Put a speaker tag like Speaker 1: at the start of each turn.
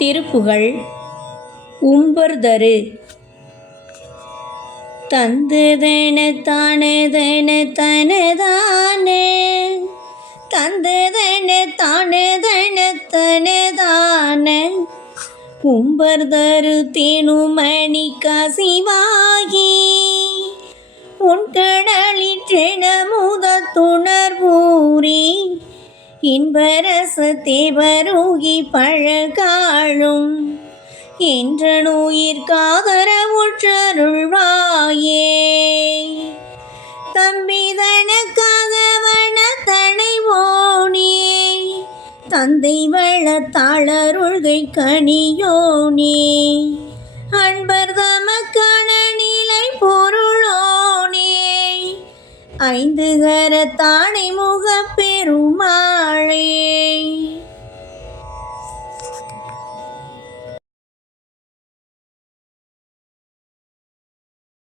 Speaker 1: திருப்புகழ் உம்பர்தரு தந்ததன தானதென தனதானே. தந்ததன தானதென தனதான. உம்பர்தரு தேனுமணி கசிவாகி. உன் கடலிற்றென இன்பரச வருகி பழகாழும் என்ற நோயிற்காதரவுற்றருள்வாயே தம்பிதனக்காகவன தனைவோனே தந்தை வளத்தாளருள்கை கனியோனே. அன்பர் தமக்கான நிலை பொருளோனே. ஐந்து கரத்தானை முகப்பே